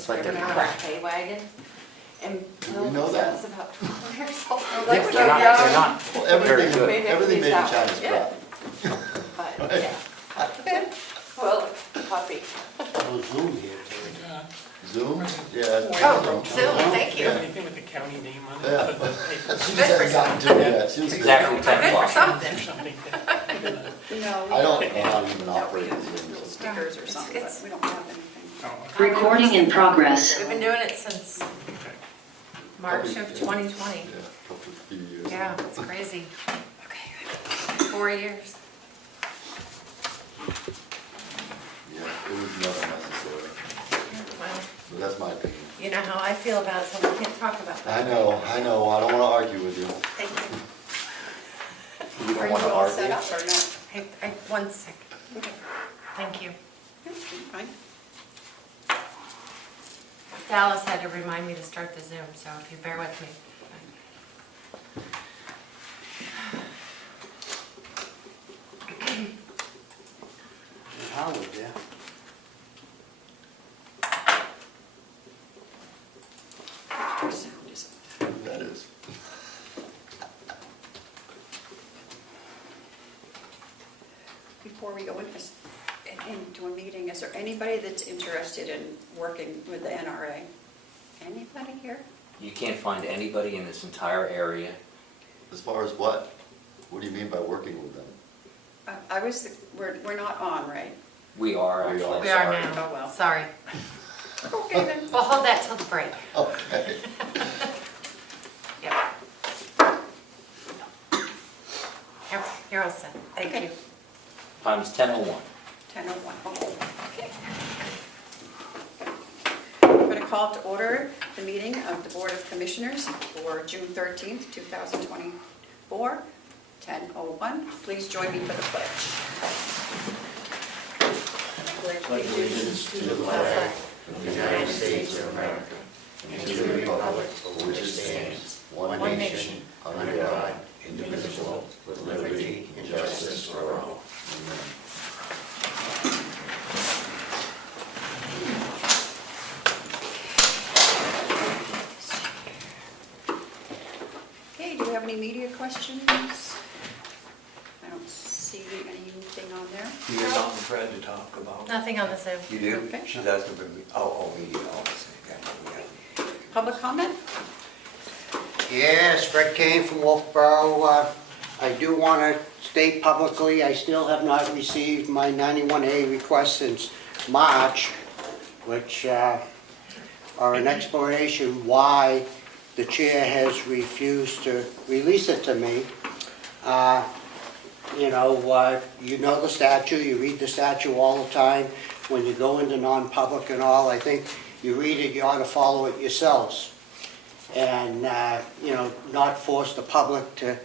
It's like a crack hay wagon. And we know that? was about 12 years old. They're not Well, very good. Maybe I everything can made in use that China is one. crap. But, Right. yeah. Well, puppy. Oh, Zoom here. Zoom? Yeah. Oh, Zoom, thank you. Yeah. Anything with the county name on Yeah. it, but the paper. She just hasn't gotten to it yet. She was Exactly Good 10 for o'clock. something. Something. No, we I don't don't know how to even have operate little Zoom. stickers or something, but It's- we don't have anything. Oh, Recording in progress. We've been doing it since okay. March of 2020. Yeah, a couple of few years. Yeah, it's crazy. Okay. 4 years. Yeah, it was never necessary, Well, but that's my opinion. you know how I feel about it, so we can't talk about that. I know, I don't wanna argue with you. Thank you. You Are don't you want to all set argue? up or no? Hey, 1 second. Okay. Thank you. Yeah, fine. Dallas had to remind me to start the Zoom, so if you bear with me. Howard, yeah. Sound is That is. Before we go into a meeting, is there anybody that's interested in working with the NRA? Anybody here? You can't find anybody in this entire area. As far as what? What do you mean by working with them? We're not on, right? We are We actually. are. We are sorry. now. Oh, well. Sorry. Okay then. We'll hold that till the break. Okay. Yep. Yep, you're all set. Thank Okay. you. Time is 10:01. 10:01, okay. I'm going to call to order the meeting of the Board of Commissioners for June 13th, 2024, 10:01. Please join me for the pledge. Pledge allegiance to the flag of the United States of America and to the republic for which it stands, one nation, under God, indivisible, with liberty and justice for all. Okay, do we have any media questions? I don't see anything on there. You have something, Fred, to talk about? Nothing on the Zoom. You do? Okay. She's asking for me. Oh, media, yeah. Public comment? Yes, Fred Kane from Wolfboro. I do want to state publicly, I still have not received my 91A request since March, which are an explanation why the chair has refused to release it to me. You know the statute, you read the statute all the time. When you go into non-public and all, I think you read it, you ought to follow it yourselves. And, not force the public to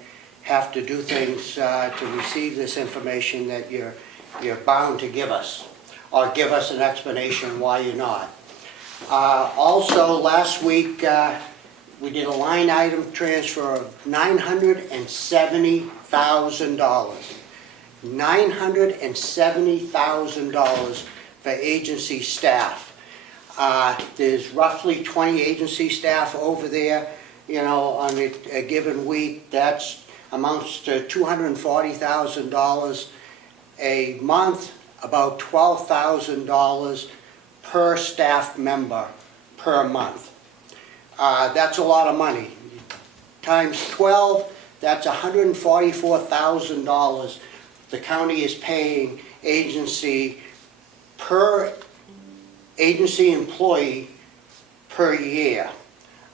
have to do things to receive this information that you're bound to give us, or give us an explanation why you're not. Also, last week, we did a line item transfer of $970,000. $970,000 for agency staff. There's roughly 20 agency staff over there, on a given week. That amounts to $240,000 a month, about $12,000 per staff member per month. That's a lot of money. Times 12, that's $144,000 the county is paying per agency employee per year.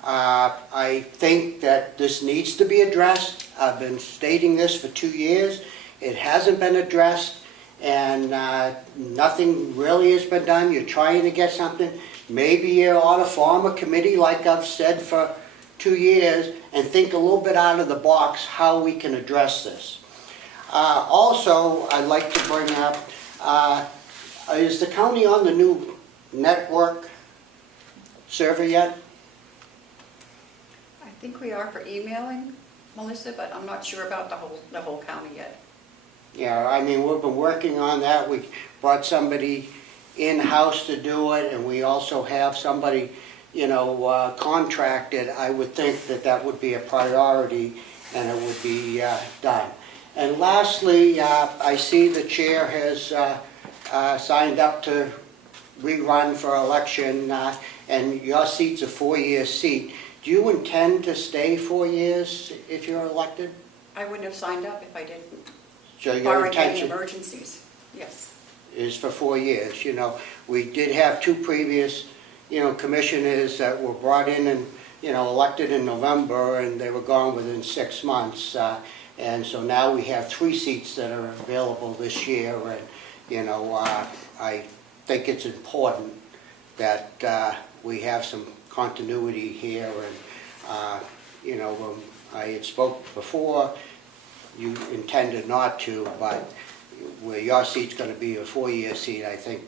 I think that this needs to be addressed. I've been stating this for 2 years. It hasn't been addressed, and nothing really has been done. You're trying to get something. Maybe you ought to form a committee, like I've said for 2 years, and think a little bit out of the box how we can address this. Also, I'd like to bring up, is the county on the new network server yet? I think we are for emailing, Melissa, but I'm not sure about the whole county yet. Yeah, I mean, we've been working on that. We brought somebody in-house to do it, and we also have somebody, contracted, I would think that that would be a priority and it would be done. And lastly, I see the chair has signed up to rerun for election, and your seat's a 4-year seat. Do you intend to stay 4 years if you're elected? I wouldn't have signed up if I didn't, So your barring any intention emergencies. Yes. is for 4 years. We did have two previous, commissioners that were brought in and, elected in November, and they were gone within 6 months. And so now we have 3 seats that are available this year, and, I think it's important that we have some continuity here, and, when I had spoke before, you intended not to, but where your seat's gonna be a 4-year seat, I think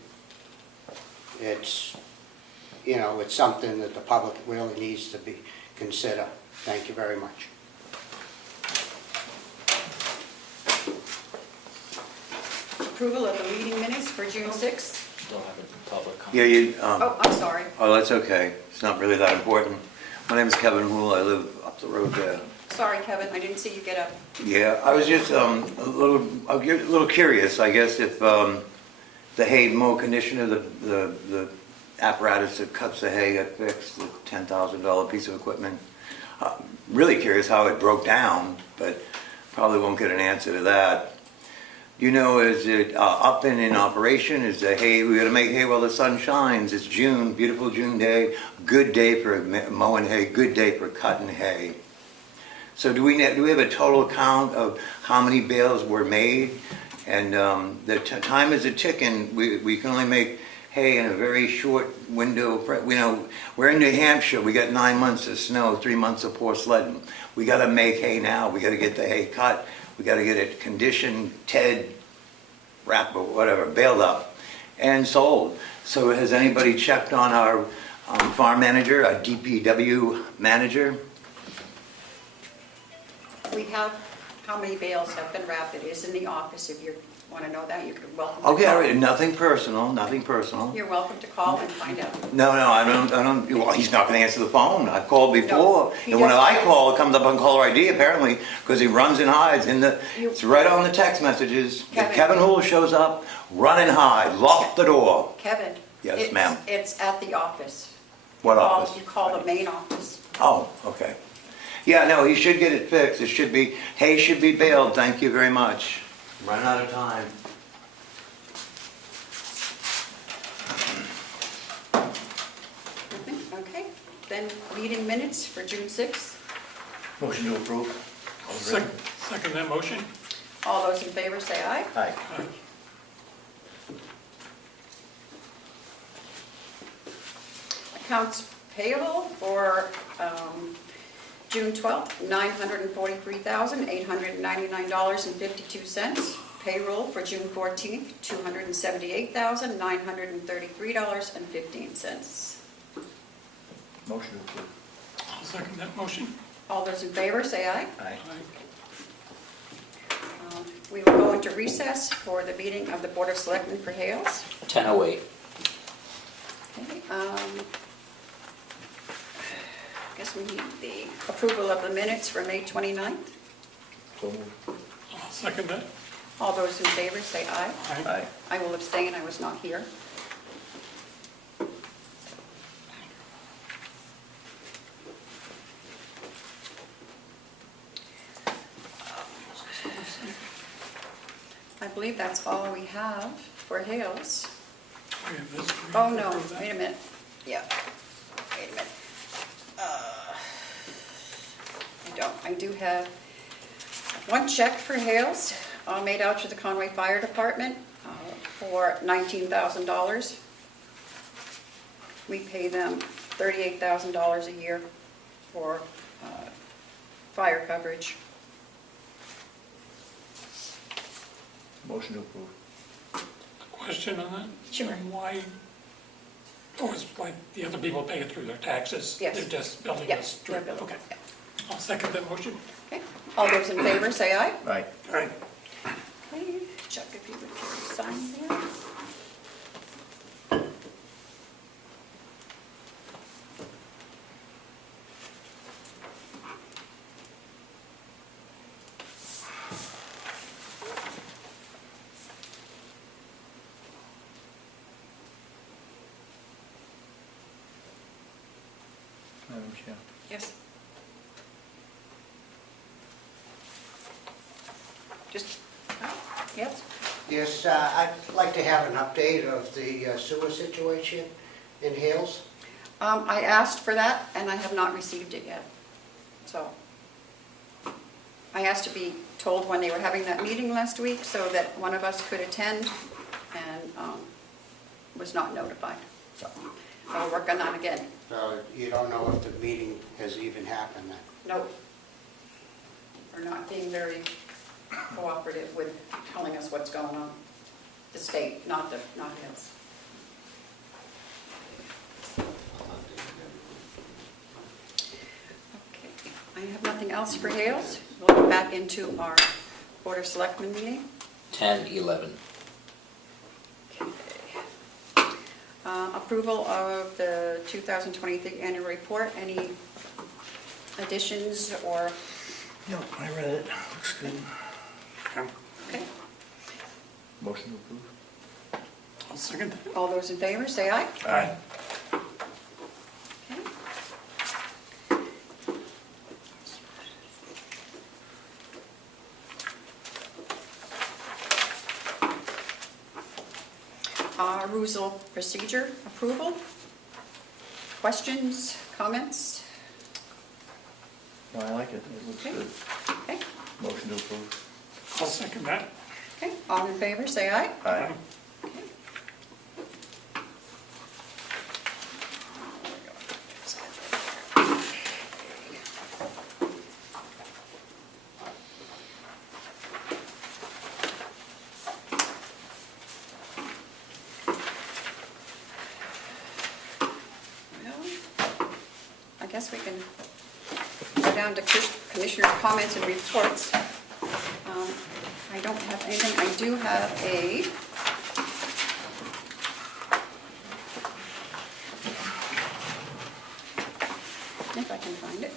it's, it's something that the public really needs to consider. Thank you very much. Approval of the meeting minutes for June 6th. Still have a public comment. Yeah, you, Oh, I'm sorry. oh, that's okay. It's not really that important. My name is Kevin Hool. I live up the road there. Sorry, Kevin, I didn't see you get up. Yeah, I was just a little curious, I guess, if the hay mow conditioner, the apparatus that cuts the hay got fixed, the $10,000 piece of equipment. Really curious how it broke down, but probably won't get an answer to that. Is it up and in operation? Is the hay, we gotta make hay while the sun shines. It's June, beautiful June day, good day for mowing hay, good day for cutting hay. So do we have a total count of how many bales were made? And the time is a ticking. We can only make hay in a very short window. We're in New Hampshire. We got 9 months of snow, 3 months of poor sledding. We got to make hay now. We got to get the hay cut. We got to get it conditioned, wrapped, or whatever, baled up, and sold. So has anybody checked on our farm manager, our DPW manager? We have, how many bales have been wrapped? It is in the office. If you want to know that, you're welcome to Okay, call. all right, nothing personal. You're welcome to call and find out. No, I don't, well, he's not gonna answer the phone. I've called before. No, he And when doesn't. I call, it comes up on caller ID apparently, because he runs and hides it's right on the text messages. If Kevin. Kevin Hool shows up, run and hide, lock the door. Kevin? Yes, it's- ma'am. It's at the office. What You call- office? You call the main office. Oh, okay. Yeah, no, he should get it fixed. Hay should be baled, thank you very much. Run out of time. Okay, then meeting minutes for June 6th. Motion to approve. Second that motion? All those in favor say aye. Aye. Aye. Accounts payable for June 12th, $943,899.52. Payroll for June 14th, $278,933.15. Motion to approve. I'll second that motion. All those in favor say aye. Aye. Aye. We will go into recess for the meeting of the Board of Selectmen for Hales. 10:08. Okay, guess we need the approval of the minutes for May 29th. So moved. I'll second that. All those in favor say aye. Aye. Aye. I will abstain, I was not here. I believe that's all we have for Hales. We have this. We Oh, have to no, approve that. wait a minute. Yeah, wait a minute. I do have one check for Hales made out to the Conway Fire Department for $19,000. We pay them $38,000 a year for fire coverage. Motion to approve. Question on that? Sure. Why, it's like the other people pay it through their taxes? Yes. They're just building Yes, this they're strip? building, Okay. yeah. I'll second that motion. Okay. All those in favor say aye. Aye. Aye. Okay, Chuck, if you would please sign there. Madam Chair. Yes. Just, yes? Yes, I'd like to have an update of the sewer situation in Hales. I asked for that, and I have not received it yet. So, I asked to be told when they were having that meeting last week, so that one of us could attend, and was not notified. So, I'll work on that again. So you don't know if the meeting has even happened then? Nope. We're not being very cooperative with telling us what's going on. The state, not his. Okay, I have nothing else for Hales. We'll go back into our Board of Selectmen meeting. 10-11. Okay. Approval of the 2023 annual report. Any additions or, No, I read it. Looks good. okay, Motion to approve. I'll second that. all those in favor, say aye. Aye. Okay. Rules of procedure approval. Questions, comments? No, I like it. It looks Okay. good. Okay, Motion to approve. I'll second that. okay, all in favor, say aye. Aye. Okay. Well, I guess we can go down to commissioner comments and reports. I don't have anything. I do have a if I can find it.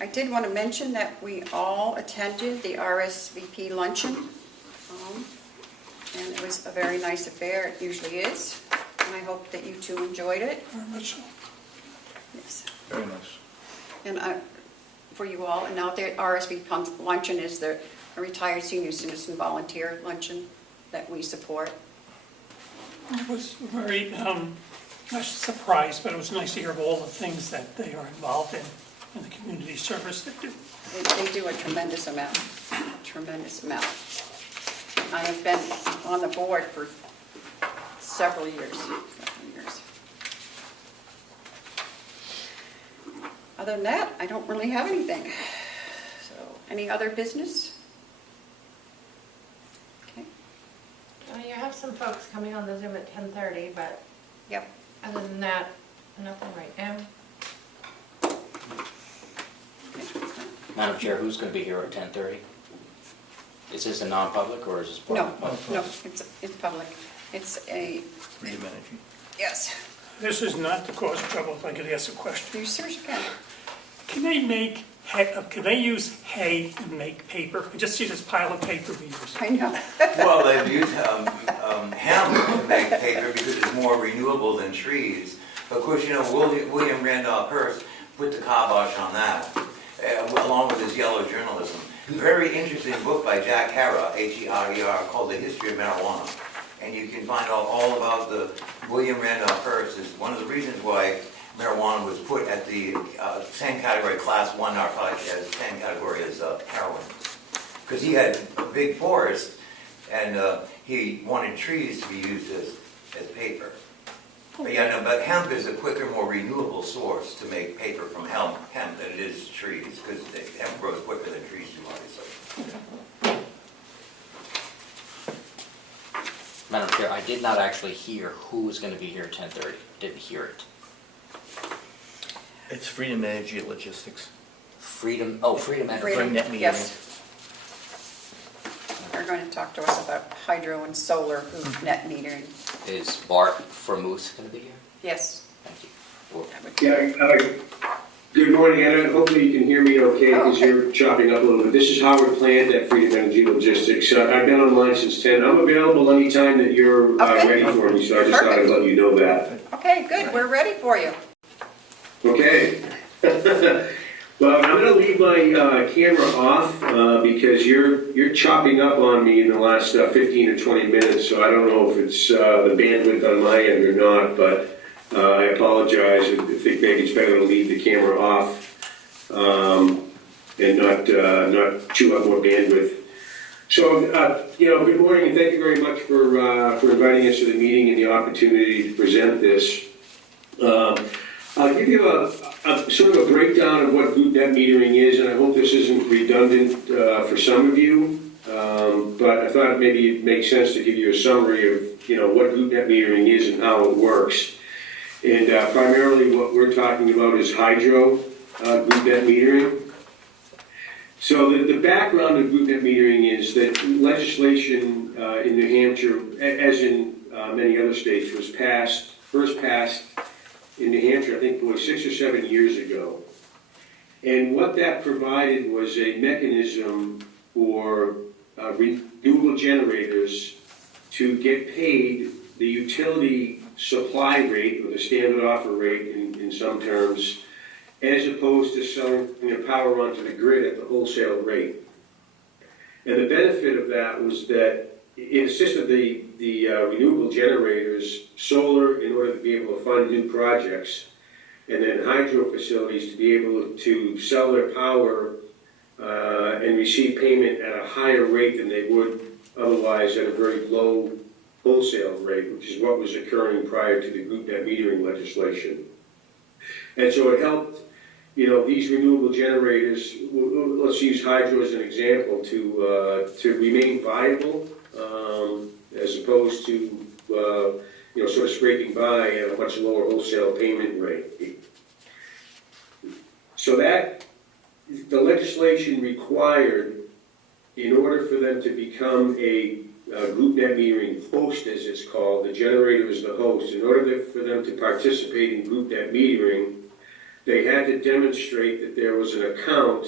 I did want to mention that we all attended the RSVP luncheon, and it was a very nice affair, it usually is, and I hope that you two enjoyed it. Very much so. Yes. Very nice. And for you all, and now the RSVP luncheon is the retired senior citizen volunteer luncheon that we support. It was very, not surprised, but it was nice to hear of all the things that they are involved in and the community service they do. They do a tremendous amount, tremendous amount. I have been on the board for several years. Other than that, I don't really have anything. So, any other business? Okay, You have some folks coming on the Zoom at 10:30, but yep. other than that, nothing right now. Madam Chair, who's going to be here at 10:30? Is this a non-public or is this part No, of the public? no, it's public. It's a, Freedom Energy. yes. This is not to cause trouble, if I could ask a question. You seriously can. Can they make, can they use hay to make paper? I just see this pile of paper we use. I know. Well, they've used hemp to make paper because it's more renewable than trees. Of course, you know, William Randolph Hearst put the kibosh on that, along with his yellow journalism. Very interesting book by Jack Carroll, H-E-R-E-R, called The History of Marijuana. And you can find out all about the William Randolph Hearst is one of the reasons why marijuana was put at the same category, class 1 narcotic, as the same category as heroin. Because he had a big forest, and he wanted trees to be used as paper. But yeah, no, but hemp is a quicker, more renewable source to make paper from hemp than it is trees, because hemp grows quicker than trees do, obviously. Madam Chair, I did not actually hear who was going to be here at 10:30. Didn't hear it. It's Freedom Energy Logistics. Freedom Energy. Freedom, net metering. yes. They're going to talk to us about hydro and solar net metering. Is Bart Vermouth going to be here? Yes. Thank you. Well, that would- Yeah, good morning, Anna. Hopefully you can hear me okay, because okay. you're chopping up a little bit. This is Howard Plant at Freedom Energy Logistics. I've been online since 10. I'm available anytime that you're Okay. ready for me, so I just thought I'd let you know that. Okay, good, we're ready for you. Okay. Well, I'm going to leave my camera off because you're chopping up on me in the last 15 or 20 minutes, so I don't know if it's the bandwidth on my end or not, but I apologize. I think maybe it's better to leave the camera off and not chew up more bandwidth. So, good morning, and thank you very much for inviting us to the meeting and the opportunity to present this. I'll give you a sort of a breakdown of what group net metering is, and I hope this isn't redundant for some of you, but I thought maybe it makes sense to give you a summary of what group net metering is and how it works. And primarily what we're talking about is hydro group net metering. So the background of group net metering is that legislation in New Hampshire, as in many other states, was first passed in New Hampshire, I think, 6 or 7 years ago. And what that provided was a mechanism for renewable generators to get paid the utility supply rate, or the standard offer rate in some terms, as opposed to selling their power onto the grid at the wholesale rate. And the benefit of that was that it assisted the renewable generators, solar in order to be able to fund new projects, and then hydro facilities to be able to sell their power and receive payment at a higher rate than they would otherwise at a very low wholesale rate, which is what was occurring prior to the group net metering legislation. And so it helped, these renewable generators, let's use hydro as an example, to remain viable, as opposed to, sort of scraping by at a much lower wholesale payment rate. So that, the legislation required, in order for them to become a group net metering host, as it's called, the generator is the host, in order for them to participate in group net metering, they had to demonstrate that there was an account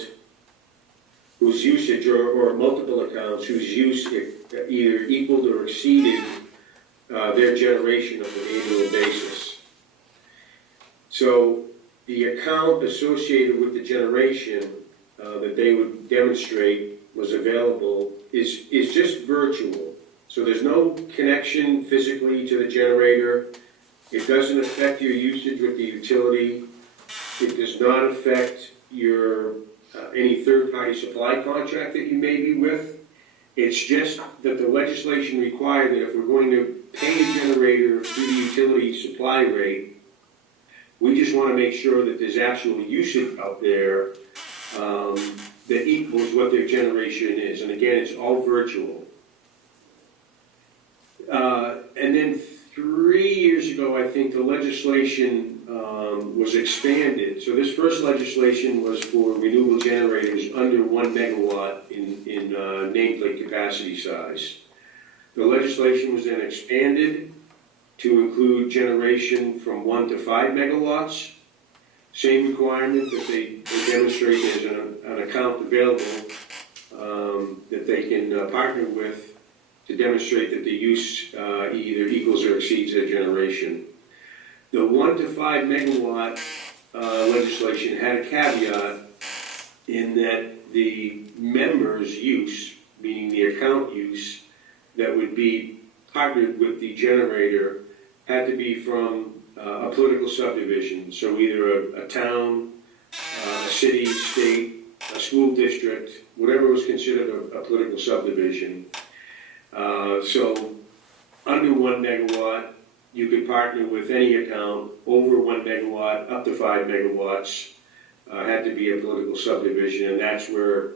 whose usage, or multiple accounts, whose use either equaled or exceeded their generation on an annual basis. So the account associated with the generation that they would demonstrate was available is just virtual. So there's no connection physically to the generator. It doesn't affect your usage with the utility. It does not affect your any third-party supply contract that you may be with. It's just that the legislation required that if we're going to pay a generator through the utility supply rate, we just want to make sure that there's actual usage out there that equals what their generation is. And again, it's all virtual. And then 3 years ago, I think the legislation was expanded. So this first legislation was for renewable generators under 1 megawatt in nameplate capacity size. The legislation was then expanded to include generation from 1 to 5 megawatts. Same requirement that they demonstrate there's an account available that they can partner with to demonstrate that the use either equals or exceeds their generation. The 1 to 5 megawatt legislation had a caveat in that the members' use, meaning the account use, that would be partnered with the generator had to be from a political subdivision. So either a town, a city, state, a school district, whatever was considered a political subdivision. So under 1 megawatt, you could partner with any account. Over 1 megawatt, up to 5 megawatts, had to be a political subdivision, and that's where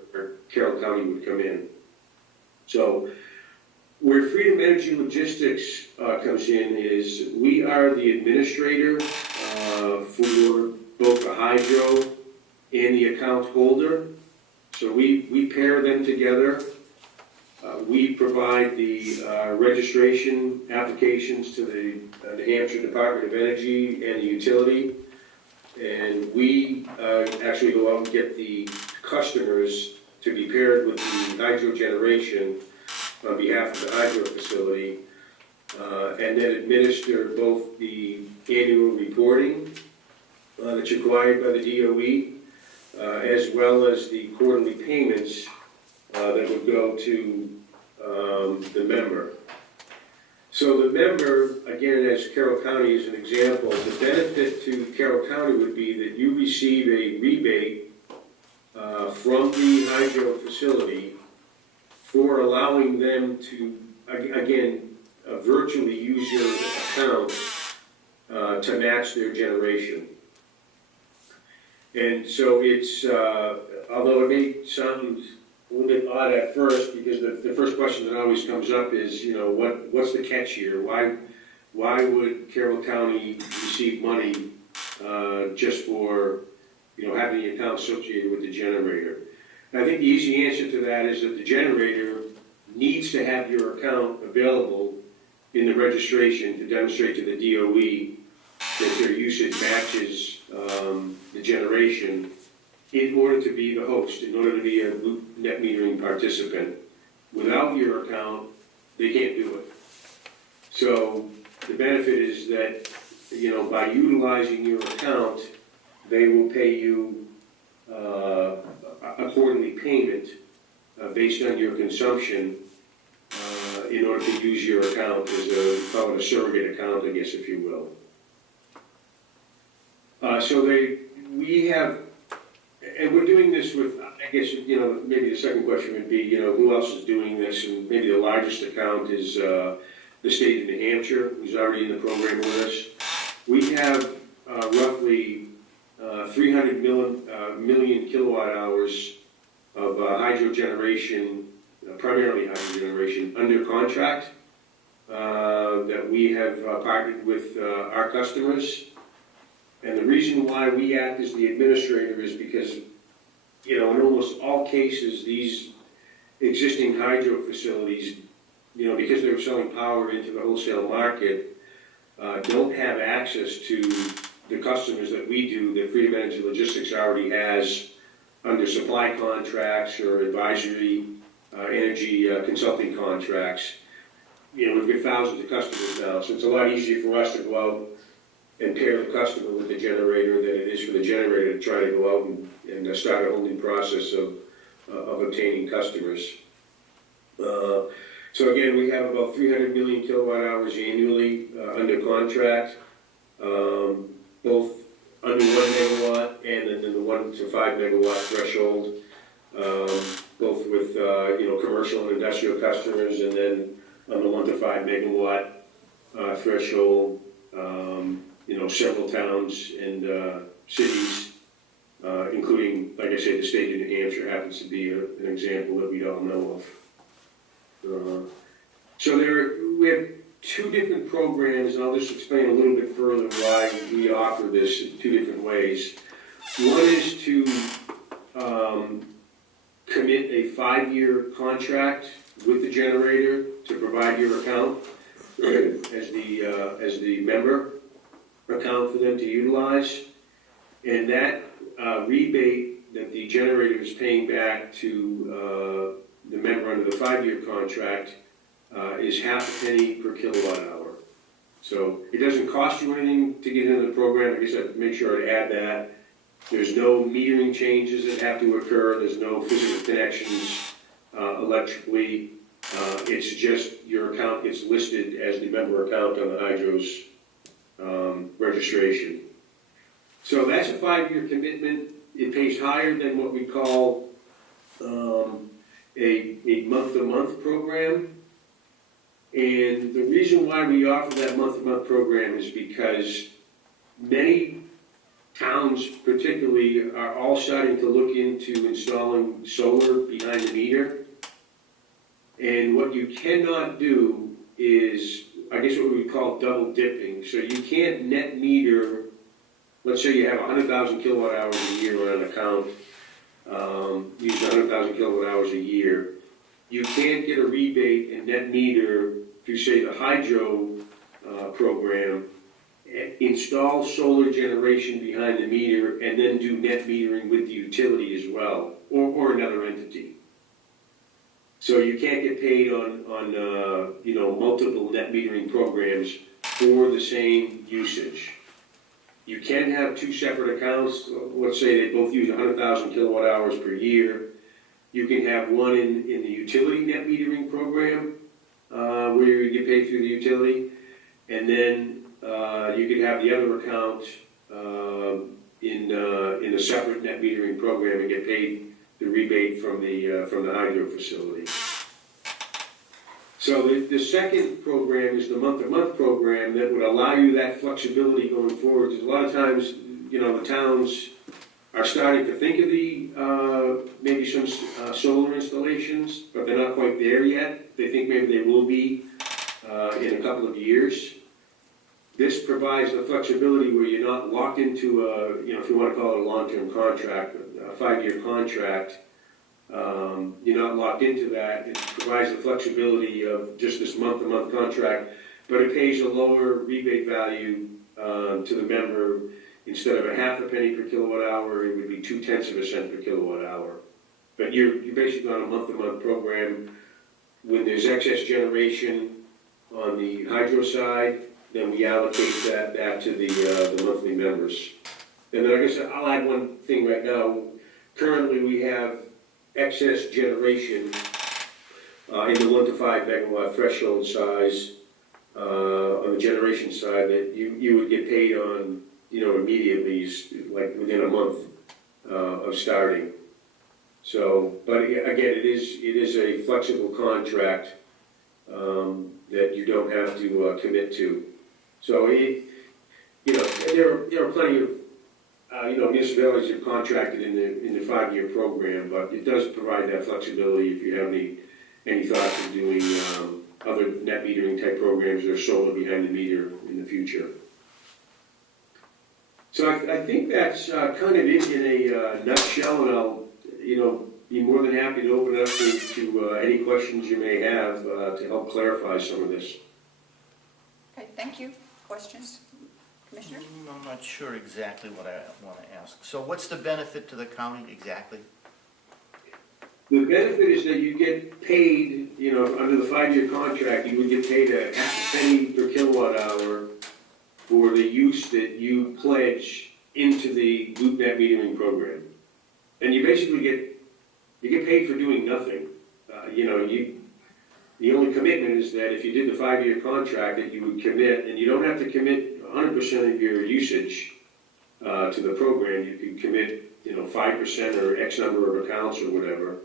Carroll County would come in. So where Freedom Energy Logistics comes in is we are the administrator for both the hydro and the account holder. So we pair them together. We provide the registration applications to the New Hampshire Department of Energy and the utility. And we actually go out and get the customers to be paired with the hydro generation on behalf of the hydro facility, and then administer both the annual reporting that's required by the DOE, as well as the quarterly payments that would go to the member. So the member, again, as Carroll County is an example, the benefit to Carroll County would be that you receive a rebate from the hydro facility for allowing them to, again, virtually use your account to match their generation. And so it's, although it may sound a little bit odd at first, because the first question that always comes up is, you know, what's the catch here? Why would Carroll County receive money just for, you know, having the account associated with the generator? And I think the easy answer to that is that the generator needs to have your account available in the registration to demonstrate to the DOE that their usage matches the generation, in order to be the host, in order to be a loop net metering participant. Without your account, they can't do it. So the benefit is that, you know, by utilizing your account, they will pay you a quarterly payment based on your consumption in order to use your account as call it a surrogate account, I guess, if you will. So we have, and we're doing this with, I guess, you know, maybe the second question would be, you know, who else is doing this? And maybe the largest account is the state of New Hampshire, who's already in the program with us. We have roughly 300 million kilowatt hours of hydro generation, primarily hydro generation, under contract that we have partnered with our customers. And the reason why we act as the administrator is because, you know, in almost all cases, these existing hydro facilities, you know, because they're selling power into the wholesale market, don't have access to the customers that we do, that Freedom Energy Logistics already has under supply contracts or advisory energy consulting contracts. You know, we've got thousands of customers now, so it's a lot easier for us to go out and pair the customer with the generator than it is for the generator to try to go out and start a whole new process of obtaining customers. So again, we have about 300 million kilowatt hours annually under contract, both under 1 megawatt and then the 1 to 5 megawatt threshold, both with you know, commercial and industrial customers, and then on the 1 to 5 megawatt threshold, you know, several towns and cities, including, like I said, the state of New Hampshire happens to be an example that we all know of. So we have two different programs, and I'll just explain a little bit further why we offer this in two different ways. One is to commit a 5-year contract with the generator to provide your account as the member account for them to utilize, and that rebate that the generator is paying back to the member under the 5-year contract is half a penny per kilowatt hour. So it doesn't cost you anything to get into the program. I guess I'd make sure to add that. There's no metering changes that have to occur. There's no physical connections electrically. It's just your account gets listed as the member account on the hydro's registration. So that's a 5-year commitment. It pays higher than what we call a month-to-month program. And the reason why we offer that month-to-month program is because many towns particularly are all starting to look into installing solar behind the meter. And what you cannot do is, I guess what we call double dipping. So you can't net meter let's say you have 100,000 kilowatt hours a year on an account, use 100,000 kilowatt hours a year, you can't get a rebate and net meter through, say, the hydro program, install solar generation behind the meter, and then do net metering with the utility as well, or another entity. So you can't get paid on multiple net metering programs for the same usage. You can have two separate accounts. Let's say they both use 100,000 kilowatt hours per year. You can have one in the utility net metering program, where you get paid through the utility, and then you could have the other account in a separate net metering program and get paid the rebate from the hydro facility. So the second program is the month-to-month program that would allow you that flexibility going forward. Because a lot of times, the towns are starting to think of the maybe some solar installations, but they're not quite there yet. They think maybe they will be in a couple of years. This provides the flexibility where you're not locked into if you want to call it a long-term contract, a 5-year contract. You're not locked into that. It provides the flexibility of just this month-to-month contract, but it pays a lower rebate value to the member. Instead of a half a penny per kilowatt hour, it would be 0.2 cents per kilowatt hour. But you're basically on a month-to-month program. When there's excess generation on the hydro side, then we allocate that back to the monthly members. And then I guess I'll add one thing right now. Currently, we have excess generation in the 1 to 5 megawatt threshold size on the generation side that you would get paid on, immediately, like within a month of starting. So, but again, it is a flexible contract that you don't have to commit to. So there are plenty of municipalities are contracted in the 5-year program, but it does provide that flexibility if you have any thoughts of doing other net metering type programs or solar behind the meter in the future. So I think that's kind of it in a nutshell, and I'll be more than happy to open it up to any questions you may have to help clarify some of this. Okay, thank you. Questions? Commissioner? I'm not sure exactly what I want to ask. So what's the benefit to the county exactly? The benefit is that you get paid, under the 5-year contract, you would get paid a half a penny per kilowatt hour for the use that you pledge into the loop net metering program. And you basically get paid for doing nothing. The only commitment is that if you did the 5-year contract that you would commit, and you don't have to commit 100% of your usage to the program. You can commit 5% or X number of accounts or whatever.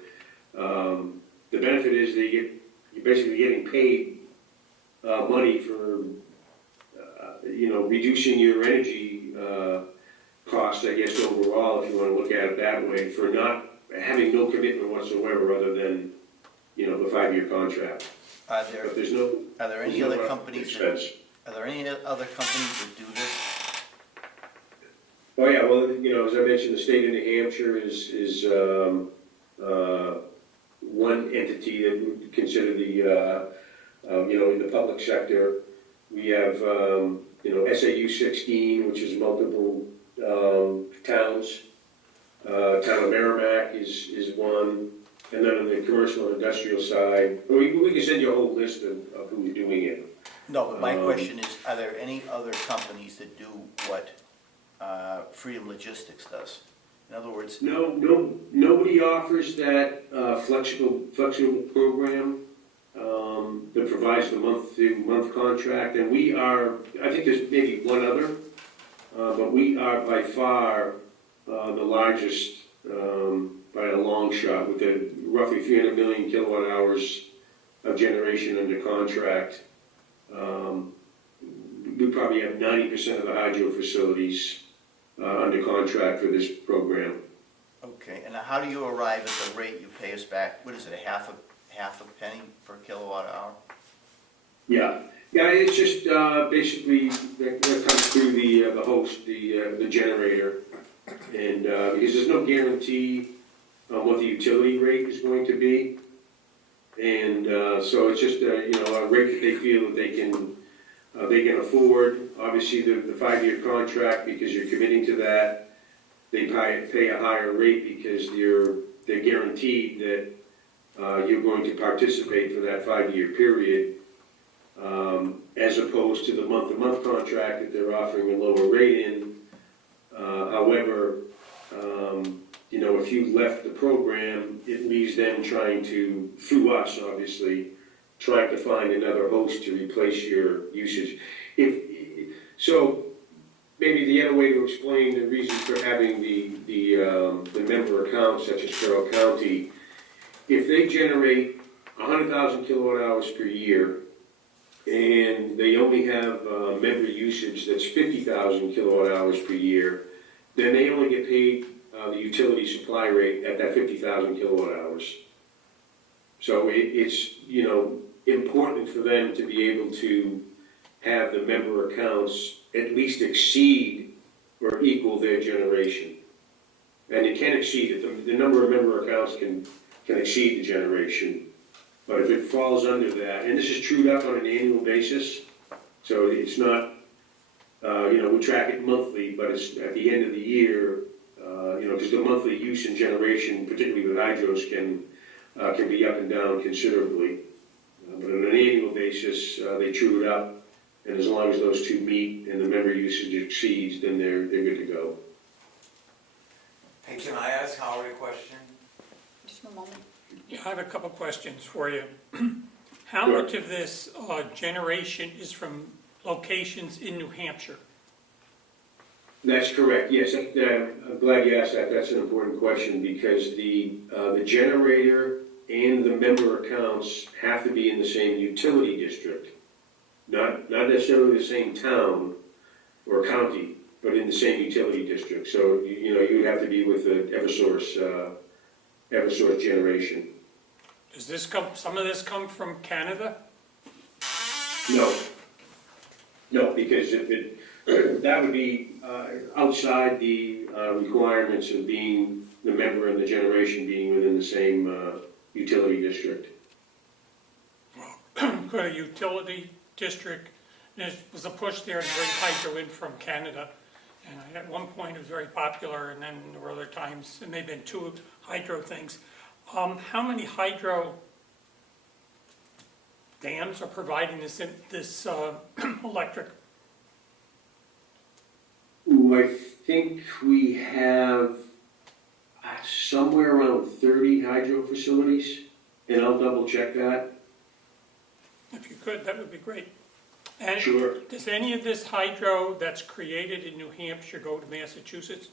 The benefit is that you're basically getting paid money for reducing your energy costs, I guess, overall, if you want to look at it that way, for not having no commitment whatsoever other than the 5-year contract. Are But there any other companies expense. Are there any other companies that do this? Oh, yeah, well, as I mentioned, the state of New Hampshire is one entity that we would consider in the public sector. We have, SAU 16, which is multiple towns. Town of Merrimack is one. And then on the commercial and industrial side, we can send you a whole list of who's doing it. No, but my question is, are there any other companies that do what Freedom Logistics does? In other words... Nobody offers that flexible program that provides the month-to-month contract. And we are, I think there's maybe one other, but we are by far the largest by a long shot with the roughly 300 million kilowatt hours of generation under contract. We probably have 90% of the hydro facilities under contract for this program. Okay, and how do you arrive at the rate you pay us back? What is it, a half a penny per kilowatt hour? Yeah, Yeah, it's just basically that comes through the host, the generator. And because there's no guarantee on what the utility rate is going to be. And so it's just a rate that they feel that they can afford. Obviously, the 5-year contract, because you're committing to that, they pay a higher rate because they're guaranteed that you're going to participate for that 5-year period, as opposed to the month-to-month contract that they're offering a lower rate in. However, if you left the program, it leaves them trying to, through us obviously, trying to find another host to replace your usage. So maybe the other way to explain the reason for having the member accounts such as Carroll County, if they generate 100,000 kilowatt hours per year and they only have member usage that's 50,000 kilowatt hours per year, then they only get paid the utility supply rate at that 50,000 kilowatt hours. So it's important for them to be able to have the member accounts at least exceed or equal their generation. And it can exceed it. The number of member accounts can exceed the generation. But if it falls under that, and this is trued up on an annual basis, so it's not, we track it monthly, but it's at the end of the year, because the monthly use and generation, particularly with hydros, can be up and down considerably. But on an annual basis, they true it up, and as long as those two meet and the member usage exceeds, then they're good to go. Hey, can I ask Howard a question? Just a moment. Yeah, I have a couple questions for you. How Sure. much of this generation is from locations in New Hampshire? That's correct, yes. I'm glad you asked that. That's an important question because the generator and the member accounts have to be in the same utility district. Not necessarily the same town or county, but in the same utility district. So, you would have to be with the Eversource generation. Does some of this come from Canada? No, because that would be outside the requirements of being the member and the generation being within the same utility district. Could a utility district, there was a push there to bring hydro in from Canada. And at one point it was very popular, and then there were other times, and they've been 2 hydro things. How many hydro dams are providing this electric? Ooh, I think we have somewhere around 30 hydro facilities, and I'll double check that. If you could, that would be great. And Sure. does any of this hydro that's created in New Hampshire go to Massachusetts?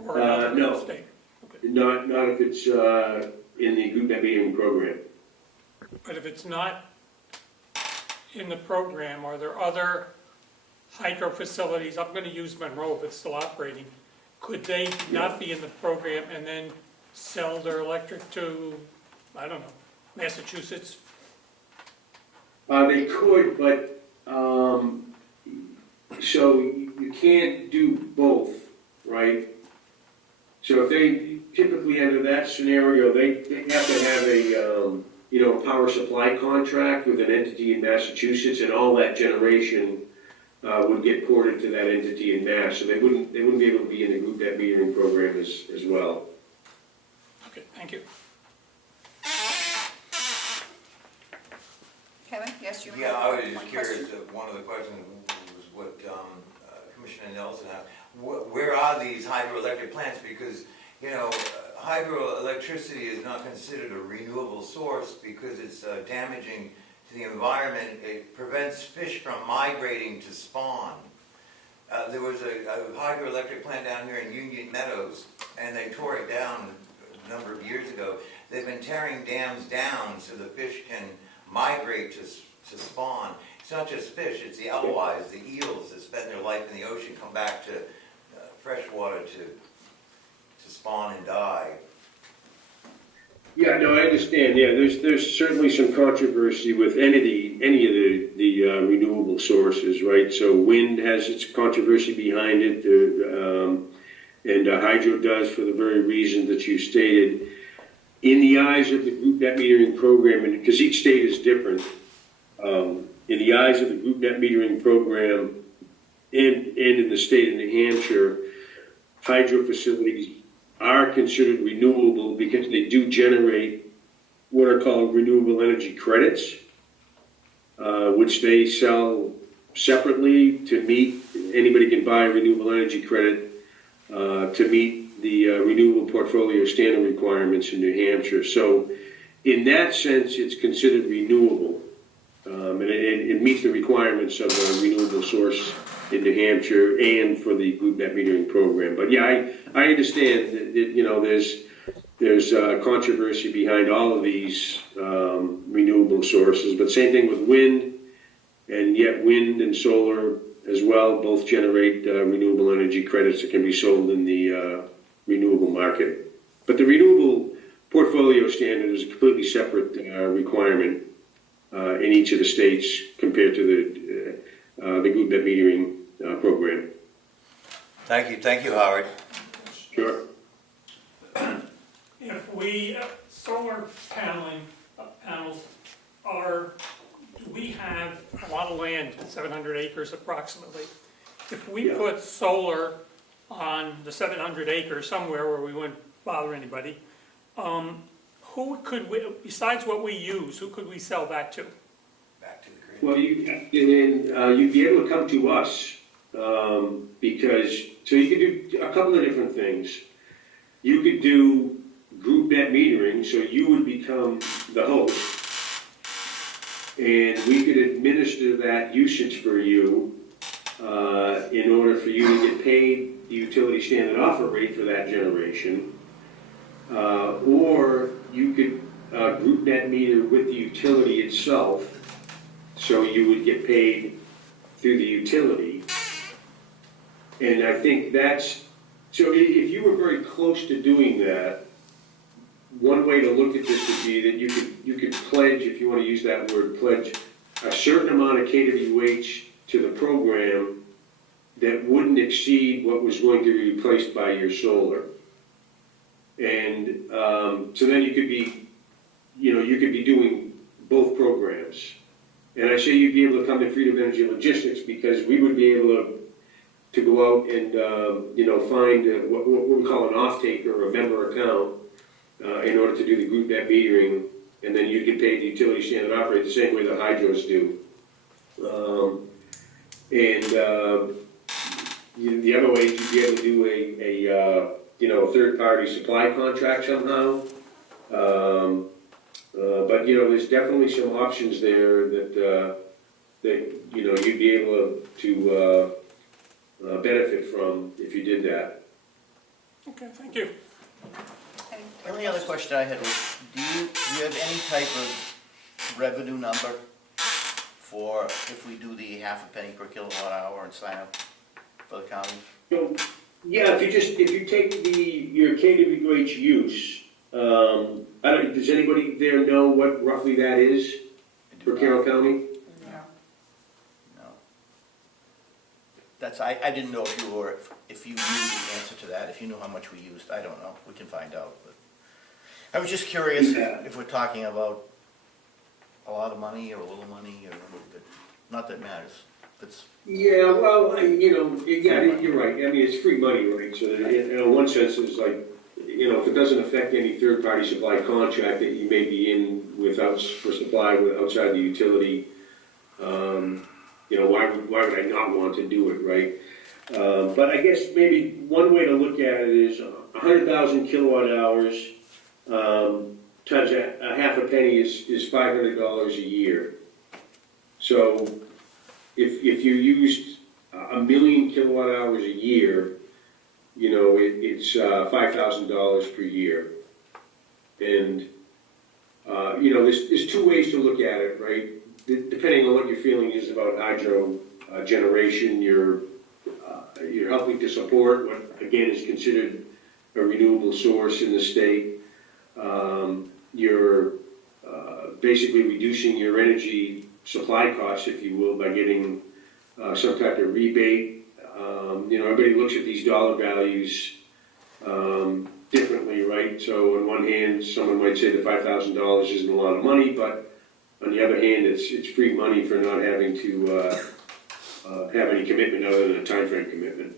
Or another no. state? Okay. Not if it's in the group metering program. But if it's not in the program, are there other hydro facilities? I'm going to use Monroe if it's still operating. Could they not be in the program and then sell their electric to, I don't know, Massachusetts? They could, but so you can't do both, right? So if they typically under that scenario, they have to have a power supply contract with an entity in Massachusetts, and all that generation would get ported to that entity in Mass. So they wouldn't be able to be in the group net metering program as well. Okay, thank you. Kevin, yes, you Yeah, I was one just curious, question. one of the questions was what Commissioner Nelson asked. Where are these hydroelectric plants? Because, hydroelectricity is not considered a renewable source because it's damaging to the environment. It prevents fish from migrating to spawn. There was a hydroelectric plant down here in Union Meadows, and they tore it down a number of years ago. They've been tearing dams down so the fish can migrate to spawn. It's not just fish, it's the alewives, the eels that spend their life in the ocean, come back to fresh water to spawn and die. Yeah, no, I understand, yeah, there's certainly some controversy with any of the renewable sources, right? So wind has its controversy behind it, and hydro does for the very reason that you stated. In the eyes of the group net metering program, and because each state is different, in the eyes of the group net metering program and in the state of New Hampshire, hydro facilities are considered renewable because they do generate what are called renewable energy credits, which they sell separately to meet, anybody can buy a renewable energy credit to meet the renewable portfolio standard requirements in New Hampshire. So in that sense, it's considered renewable. And it meets the requirements of a renewable source in New Hampshire and for the group net metering program. But yeah, I understand that, you know, there's controversy behind all of these renewable sources, but same thing with wind, and yet wind and solar as well both generate renewable energy credits that can be sold in the renewable market. But the renewable portfolio standard is a completely separate requirement in each of the states compared to the group net metering program. Thank you, Howard. Sure. If we, solar panels are, we have a lot of land, 700 acres approximately. If we Yeah. put solar on the 700 acres somewhere where we wouldn't bother anybody, who could we, besides what we use, who could we sell that to? Well, you'd be able to come to us, because, so you could do a couple of different things. You could do group net metering, so you would become the host, and we could administer that usage for you, in order for you to get paid the utility standard offer rate for that generation. Or you could group net meter with the utility itself, so you would get paid through the utility. And I think that's, so if you were very close to doing that, one way to look at this would be that you could pledge, if you want to use that word, pledge a certain amount of KWH to the program that wouldn't exceed what was going to be replaced by your solar. And so then you could be, you could be doing both programs. And I say you'd be able to come to Freedom Energy Logistics because we would be able to go out and, find what we call an off-taker or a member account in order to do the group net metering, and then you get paid the utility standard offer rate the same way the hydros do. The other way is you'd be able to do a third-party supply contract somehow. But there's definitely some options there that you'd be able to benefit from if you did that. Okay, thank you. The only other question I had was, do you have any type of revenue number for if we do the half a penny per kilowatt hour and sign up for the county? So, yeah, if you take your KWH use, does anybody there know what roughly that is for Carroll County? No. I didn't know if you knew the answer to that, if you knew how much we used. I don't know, we can find out. But I was just curious if we're talking about a lot of money or a little money or a little bit. Not that it matters. Yeah, well, you're right. I mean, it's free money, right? So in one sense, it's like, if it doesn't affect any third-party supply contract that you may be in for supply outside the utility, why would I not want to do it, right? But I guess maybe one way to look at it is 100,000 kilowatt hours times a half a penny is $500 a year. So if you used 1 million kilowatt hours a year, it's $5,000 per year. And, there's two ways to look at it, right? Depending on what your feeling is about hydro generation, you're helping to support what, again, is considered a renewable source in the state. you're basically reducing your energy supply costs, if you will, by getting some type of rebate. Everybody looks at these dollar values differently, right? So on one hand, someone might say the $5,000 isn't a lot of money, but on the other hand, it's free money for not having to have any commitment other than a time frame commitment.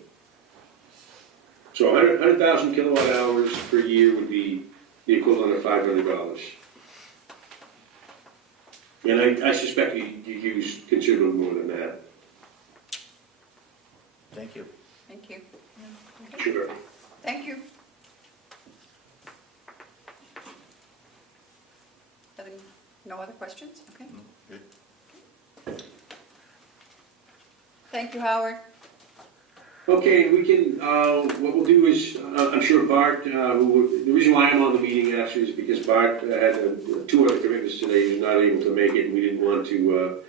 So 100,000 kilowatt hours per year would be the equivalent of $500. And I suspect you use considerably more than that. Thank you. Thank you. Sure. Thank you. No other questions? Okay. Good. Thank you, Howard. Okay, we can, what we'll do is, I'm sure Bart, the reason why I'm on the meeting actually is because Bart had two other commitments today. He was not able to make it, and we didn't want to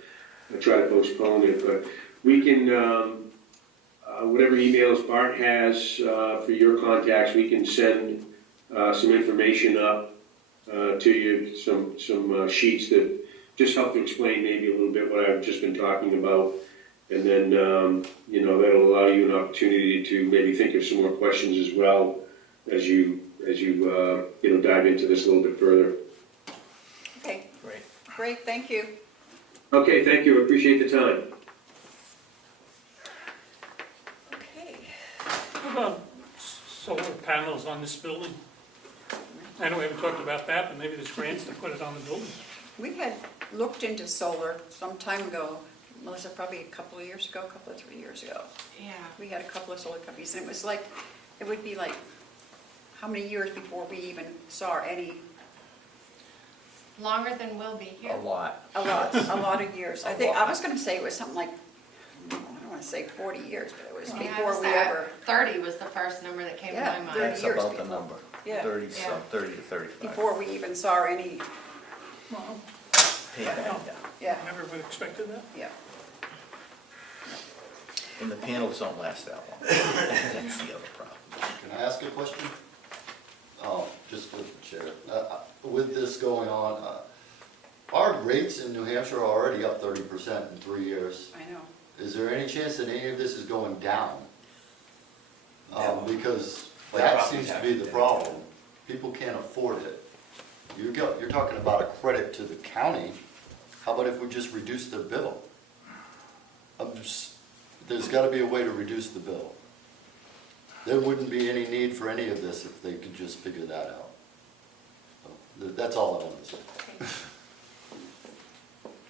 try to postpone it, but we can, whatever emails Bart has for your contacts, we can send some information up to you, some sheets that just help to explain maybe a little bit what I've just been talking about. And then, that'll allow you an opportunity to maybe think of some more questions as well as you dive into this a little bit further. Okay, Great. great, thank you. Okay, thank you, I appreciate the time. Okay. How about solar panels on this building? I know we haven't talked about that, but maybe there's grants to put it on the building. We had looked into solar some time ago, Melissa, probably a couple of 3 years ago. Yeah. We had a couple of solar companies, and it would be like, how many years before we even saw any, Longer than we'll be here. A lot. a lot of years. I was gonna say it was something like, I don't wanna say 40 years, but it was Yeah, I before was we at ever, 30 was the first number that came to Yeah, my 30 mind. That's years about the before. number. Yeah. 30 Yeah. 30 to 35. before we even saw any, Pay back, yeah. yeah, I never would have expected that. yeah. And the panels don't last that long. That's the other problem. Can I ask a question? Just with the chair. With this going on, our rates in New Hampshire are already up 30% in 3 years. I know. Is there any chance that any of this is going down? Because Like that property seems to tax, be the yeah. problem. People can't afford it. You're talking about a credit to the county. How about if we just reduce their bill? There's gotta be a way to reduce the bill. There wouldn't be any need for any of this if they could just figure that out. So, that's all I wanted to say.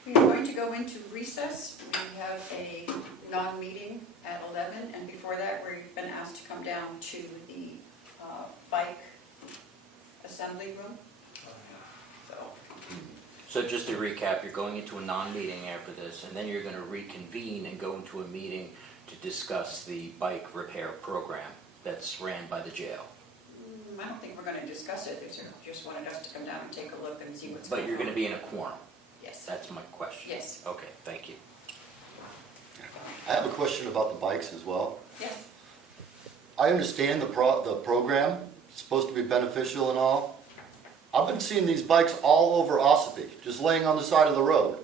We're going to go into recess. We have a non-meeting at 11, and before that, we've been asked to come down to the bike assembly room. So, So just to recap, you're going into a non-meeting after this, and then you're going to reconvene and go into a meeting to discuss the bike repair program that's ran by the jail. I don't think we're going to discuss it. They just wanted us to come down and take a look and see what's going on. But you're going to be in a quorum. Yes. That's my question. Yes. Okay, thank you. I have a question about the bikes as well. Yes. I understand the program, it's supposed to be beneficial and all. I've been seeing these bikes all over Ossipee, just laying on the side of the road.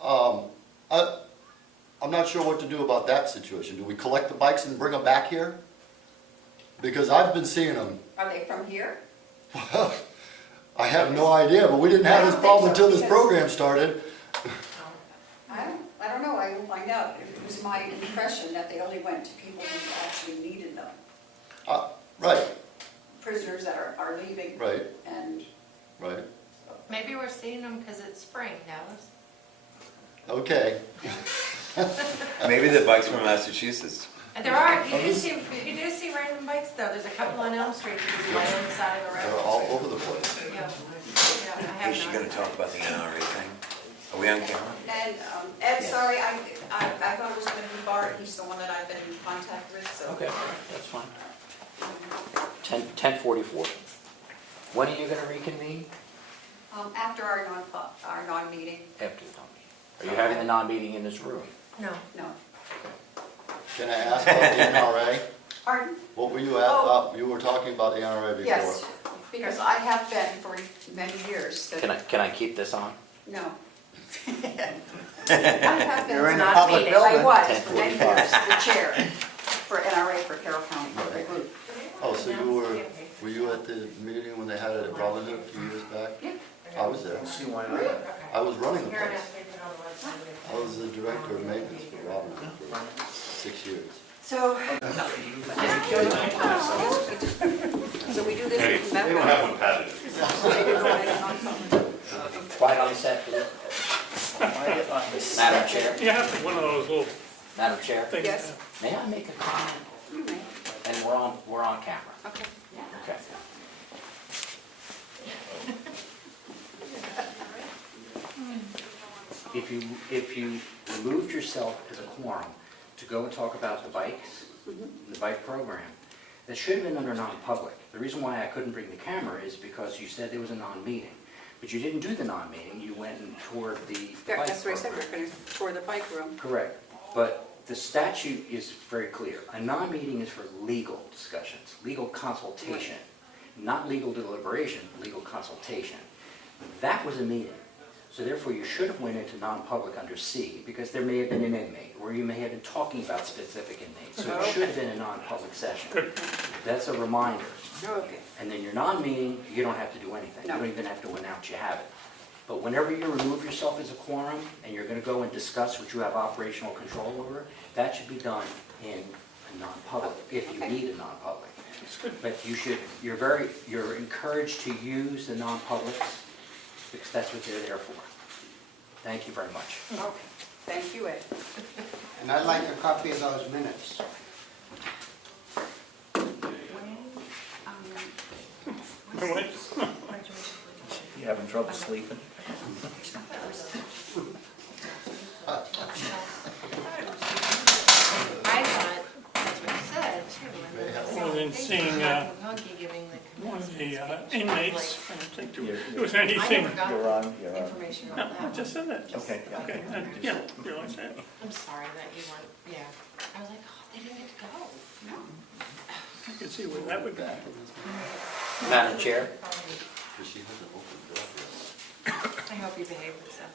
I'm not sure what to do about that situation. Do we collect the bikes and bring them back here? Because I've been seeing them. Are they from here? I have no idea, but we didn't have this problem until this program started. I don't know. I will find out. It was my impression that they only went to people who actually needed them. Right, Prisoners that are leaving. right, And right. Maybe we're seeing them because it's spring, Dallas. Okay. Maybe the bike's from Massachusetts. And there are, you do see random bikes though. There's a couple on Elm Street that just lay on the side of the They're road. all over the place. Yeah, I Is have she gonna noticed talk about the NRA thing? Are we on camera? And Ed, sorry, I thought it was going to be Bart. He's the one that I've been in contact with, so. Okay, that's fine. 10:44. When are you going to reconvene? After our non-meeting, After the non-meeting. Are you having the non-meeting in this room? No. no. Can I ask about the NRA? Pardon? What were you at, you were talking about the NRA before. Yes. Because I have been for many years. so- Can I keep this on? No. I have been. You're in a not public meeting. building. I was for many years, the chair for NRA for Carroll County. Right. Oh, so were you at the meeting when they had it at Robin Hood a few years back? Yeah. I was there. See why not? I was running the Karen place. asked me to put it on the website. I was the director of maintenance for Robin Hood for 6 years. So. So we do this in They don't have one patented. Quiet on the set, please. Madam Chair, You have to, one of those little Madam Chair, things. Yes. may I make a comment? And we're on camera. Okay. Okay. If you removed yourself as a quorum to go and talk about the bikes, the bike program, that should have been under non-public. The reason why I couldn't bring the camera is because you said there was a non-meeting. But you didn't do the non-meeting, you went and toured the bike That's what I said, program. we're going to tour the bike room. Correct, but the statute is very clear. A non-meeting is for legal discussions, legal consultation, not legal deliberation, legal consultation. That was a meeting, so therefore you should have went into non-public under C, because there may have been an inmate, or you may have been talking about specific inmates, so it should have been a non-public session. That's a reminder. Okay. And then your non-meeting, you don't have to do anything. You No. don't even have to announce you have it. But whenever you remove yourself as a quorum and you're going to go and discuss what you have operational control over, that should be done in a non-public, if you Okay. need a non-public. But you're encouraged to use the non-publics because that's what they're there for. Thank you very much. Okay. Thank you, Ed. And I'd like a copy of those minutes. You having trouble sleeping? I thought, that's what you said, too. Well, then seeing, Hunky giving the. one of the inmates, I don't think there was I anything. never got You're on. information No, on I that. just said that. Okay. Okay, yeah, realize that. I'm sorry that you weren't, yeah. I was like, oh, they didn't get to go. I can see where that would be. Madam Chair, But she hasn't opened it up yet. I hope you behave yourself.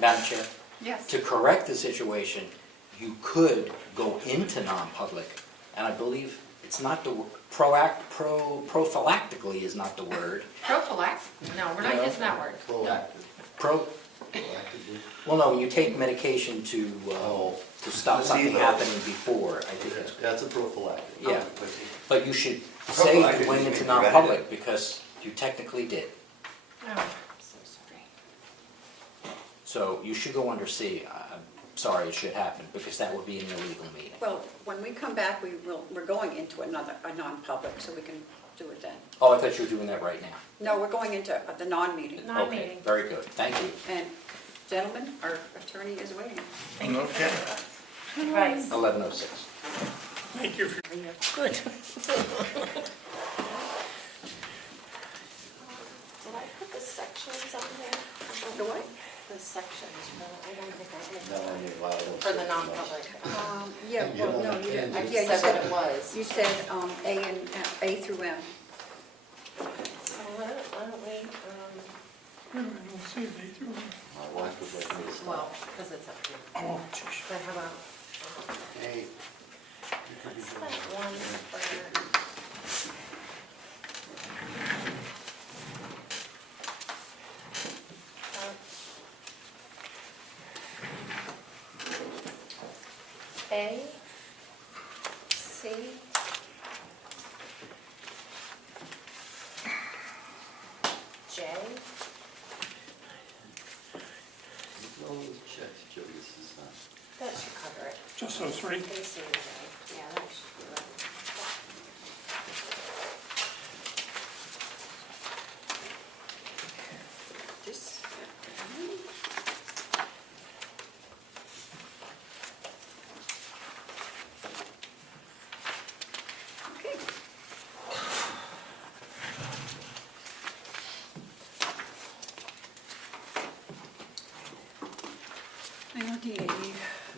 Madam Chair, Yes. to correct the situation, you could go into non-public, and I believe it's not the, prophylactically is not the word. Prophylactic? No, we're not No. using that word. Proactive. Proactively. Well, no, when you take medication to stop something happening before, I think it's, That's a prophylactic. yeah. But you should say you went into non-public, because you technically did. Oh, I'm so sorry. So you should go under C. I'm sorry it should happen, because that would be an illegal meeting. Well, when we come back, we're going into a non-public, so we can do it then. Oh, I thought you were doing that right now. No, we're going into the non-meeting. Okay, very good, thank you. And gentlemen, our attorney is waiting. Okay. Advice. 11:06. Thank you for, Good. Did I put the sections on there? The what? The sections, no, I don't think I did. No, I mean, wow, I don't For the think non-public. Yeah, well, no, you didn't. Yeah, You said what it was. You said A through M. So why don't we, let's see, they threw, My wife was like, me to well, stop. because it's up to you. oh, geez. But how about, Hey, what's that one for? A, C, J, Look at all those checks, Joey, this is not. that should cover it. Just those three? A, C, and J, yeah, that should do it. This. Okay. IRDA,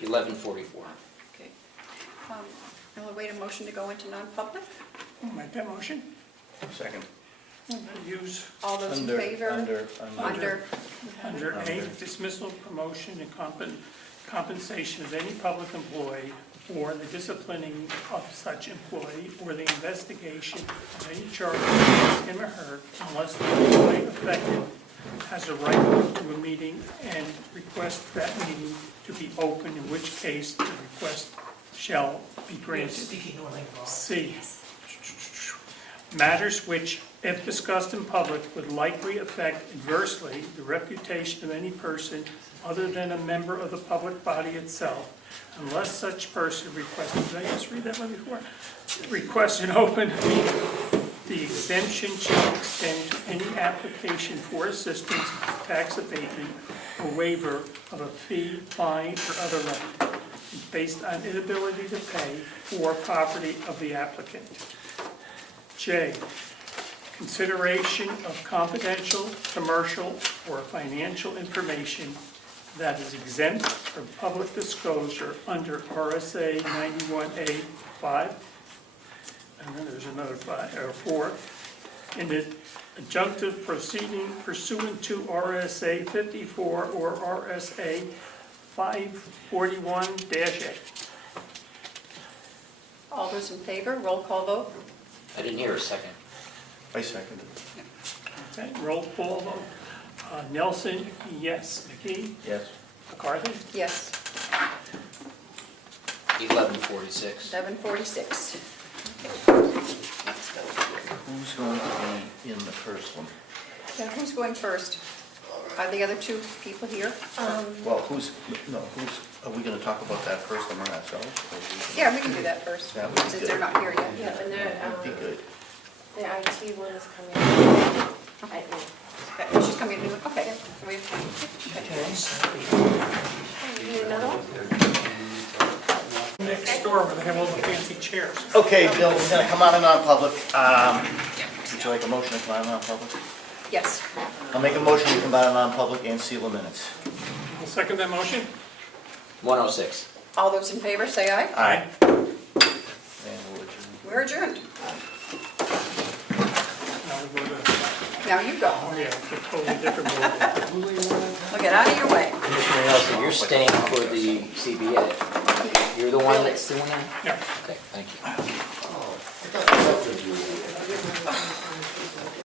11:44. okay. I'll await a motion to go into non-public. Make that motion. Second. I'm gonna use All those in favor? Under, under A, dismissal, promotion, and compensation of any public employee, or the disciplining of such employee, or the investigation of any charge against him or her, unless the employee affected has a right to a meeting and request that meeting to be open, in which case the request shall be granted. C, matters which, if discussed in public, would likely affect adversely the reputation of any person other than a member of the public body itself, unless such person requests, did I just read that one before? Requests an open meeting. The exemption shall extend to any application for assistance, tax abatement, or waiver of a fee, fine, or other right, based on inability to pay or poverty of the applicant. J, consideration of confidential, commercial, or financial information that is exempt from public disclosure under RSA 91A 5, and then there's another 4, in the adjunctive proceeding pursuant to RSA 54 or RSA 541-8. all those in favor, roll call vote? I didn't hear a second. I seconded. Okay, roll call vote. Nelson, yes. McKee? Yes. McCarthy? Yes, 11:46. 7:46. Who's going to be in the first one? Now, who's going first? Are the other two people here? Well, are we going to talk about that first among ourselves? or we- Yeah, we can do that first, That would be since good. they're not here yet. Yeah, and Be good. the IT one is coming. Okay, she's coming in, okay. So we- You need another one? Next door where they have all the fancy chairs. Okay, Bill, we're going to come out of non-public. Would you like a motion to come out of non-public? Yes, I'll make a motion to come out of non-public and seal the minutes. I'll second that motion. 106. all those in favor, say aye. Aye. And we'll adjourn. We're adjourned. Now we go to, Now you go. oh yeah, it's a totally different board. Well, get out of your way. Commissioner Nelson, you're staying for the CBA. You're the one that's doing that? Yeah. Okay, thank you. Oh, I thought you said you were-